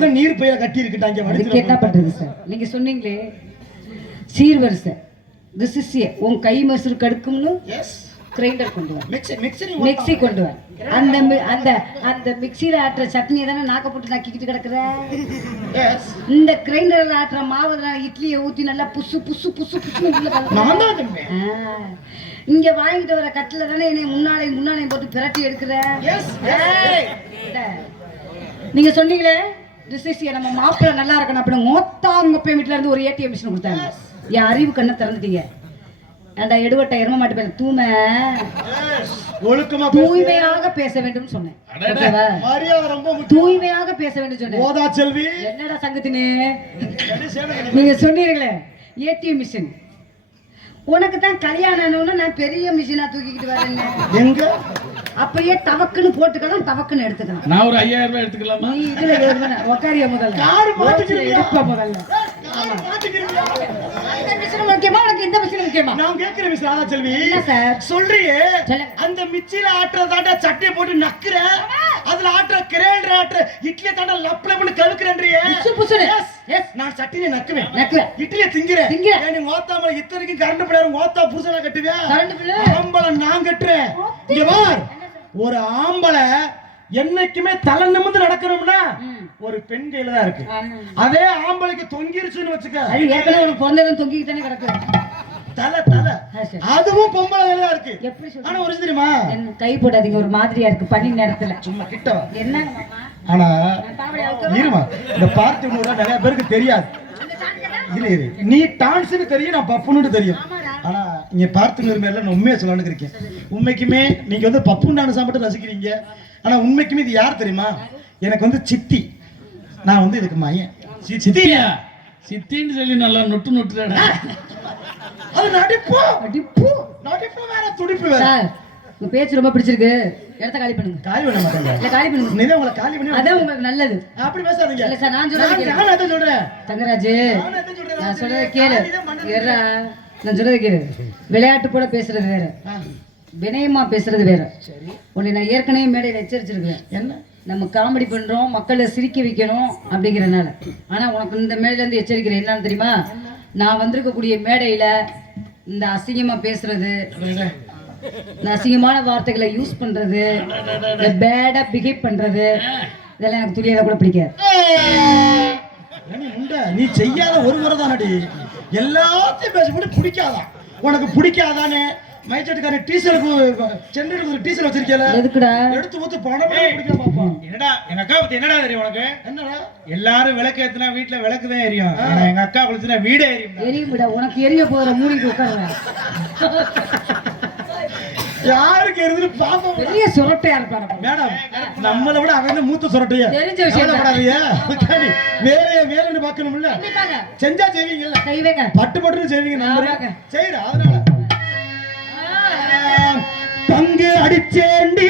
அங்கதான் நீர் பையில கட்டி இருக்குட்டாங்க. அதுக்கு என்ன பண்றது சார்? நீங்க சொன்னீங்களே சீர்வரிசை, திஸ் இஸ் உன் கை மசூர் கடுக்கும்னு கிரைண்டர் கொண்டு வர, மிக்ஸி கொண்டு வர. அந்த அந்த அந்த மிக்ஸியில ஆட்டுற சட்னியை தானே நாக்க போட்டு நக்கிக்கிட்டு கிடக்குற. இந்த கிரைண்டர்ல ஆட்டுற மாவு இட்லியை ஊத்தி நல்லா புசு புசு புசு புசு. இங்க வாங்கிட்டு வர கட்டில தானே என்னை முன்னாலையும் போட்டு பிரட்டி எடுக்கிற. நீங்க சொன்னீங்களே நம்ம மாப்பிள்ள நல்லா இருக்கணும் அப்படின்னு மொத்தம் வீட்டுல இருந்து ஒரு ஏடிஎம் மிஷின் கொடுத்தாங்க. என் அறிவு கண்ணை திறந்துட்டீங்க. ஏண்டா எடுவட்ட எரும மாட்டு பேர் தூய்மையாக பேச வேண்டும் சொன்னேன். தூய்மையாக பேச வேண்டும் சொன்னேன். என்னடா சங்கத்தினே நீங்க சொன்னீங்களே ஏடிஎம் மிஷின், உனக்கு தான் கல்யாணம்னு நான் பெரிய மிஷினா தூக்கிக்கிட்டு வரேன். அப்பயே தவக்குன்னு போட்டுக்கலாம், தவக்குன்னு எடுத்துக்கலாம். நான் ஒரு 5000 ரூபாய் எடுத்துக்கலாமா? நீ இதுல உக்காரிய முதல்ல முக்கியமா உனக்கு இந்த மிஷின் முக்கியமா? நான் கேக்குற மிஸ் ராதா செல்வி சொல்றியே, அந்த மிக்ஸில ஆட்டுறதாட்ட சட்டையை போட்டு நக்குற, அதுல ஆட்டுற கிரைண்டர் ஆட்டுற இட்லியை தாண்ட லப்ல பண்ணி கழுக்குறேன்றியே. நான் சட்டினை நக்குவேன், இட்லியை திங்கிறேன். நீ ஓத்தாமல இத்தனைக்கும் கரண்ட் பிள்ளையாரு ஓத்தா புருஷனா கட்டுவேன். ஆம்பளை நான் கட்டுறேன். இங்க பார், ஒரு ஆம்பளை என்னைக்குமே தலை நிமிர்ந்து நடக்கணும்னா ஒரு பெண் கையில தான் இருக்கு. அதே ஆம்பளைக்கு தொங்கிருச்சுன்னு வச்சுக்க, அது ஏற்கனவே ஒரு பொண்ணு தொங்கிட்டு தானே கிடக்கு. தலை தலை அதுவும் பொம்பளை கையில தான் இருக்கு. ஆனா ஒரு தெரியுமா, கை போடாதீங்க, ஒரு மாதிரியா இருக்கு பனி நேரத்துல. சும்மா கிட்ட என்ன ஆனா இருமா, இந்த பார்ட்டி நிறைய பேருக்கு தெரியாது. இரு நீ டான்ஸ்னு தெரியும், நான் பப்புன்னு தெரியும். ஆனா இங்க பார்த்து மேல நான் உண்மையை சொல்லணும்னு இருக்கேன். உண்மைக்குமே நீங்க வந்து பப்பு டான்ஸா மட்டும் ரசிக்கிறீங்க. ஆனா உண்மைக்குமே இது யார் தெரியுமா? எனக்கு வந்து சித்தி. நான் வந்து இதுக்கு மையன். சித்தியா? சித்தின்னு சொல்லி நல்லா நொட்டு நொட்டுறடா. அது நடிப்பு நடிப்பு வேற, துடிப்பு வேற. உங்க பேச்சு ரொம்ப பிடிச்சிருக்கு, இடத்த காலி பண்ணுங்க. காலி பண்ண மாட்டேங்க. இல்ல காலி பண்ணுங்க. நீங்க உங்களை காலி பண்ணி அதான் உங்களுக்கு நல்லது. அப்படி பேசாதீங்க. இல்ல சார், நான் சொல்றேன் தங்கராஜ், நான் சொல்றத கேளு. ஏறா, நான் சொல்றத கேளு. விளையாட்டு போல பேசுறது வேற, வினயமா பேசுறது வேற. உன்னை நான் ஏற்கனவே மேடையில் எச்சரிச்சிருக்கேன். என்ன நம்ம காமெடி பண்றோம், மக்களை சிரிக்க வைக்கணும் அப்படிங்கிறனால. ஆனா உனக்கு இந்த மேடையில இருந்து எச்சரிக்கிறேன். என்னன்னு தெரியுமா? நான் வந்திருக்கக்கூடிய மேடையில இந்த அசிங்கமா பேசுறது, இந்த அசிங்கமான வார்த்தைகளை யூஸ் பண்றது, இந்த பேடா பிஹேவ் பண்றது, இதெல்லாம் எனக்கு துளியதை கூட பிடிக்காது. நீ செய்யாத ஒரு முறை தானடி எல்லாத்தையும் பேசப்பட்டு பிடிக்காதா? உனக்கு பிடிக்காதானே? மைச்சட்டுக்கார டீசருக்கு சென்னைக்கு ஒரு டீசர் வச்சிருக்கல, எதுக்குடா எடுத்து ஊத்து பணம் பிடிக்காம பாப்பா. என்னடா எங்க அக்கா பத்தி என்னடா தெரியும் உனக்கு? என்னடா எல்லாரும் விளக்கு ஏத்துனா வீட்டுல விளக்கு தான் எரியும். எங்க அக்கா குளிச்சுனா வீடே எரியும். எரியும்டா, உனக்கு எரிய போற மூடிக்கு உட்காருங்க. யாருக்கு எரியுது பாப்போம். பெரிய சுரட்டையா இருப்பாரு மேடம், நம்மளை விட அவன் மூத்த சுரட்டையா. தெரிஞ்ச விஷயம் வேலைன்னு பாக்கணும்ல, செஞ்சா செய்வீங்கல்ல, செய்வேங்க, பட்டு பட்டுன்னு செய்வீங்க. நம்புறேன் செய்யற. அதனால பங்கு அடிச்சேண்டி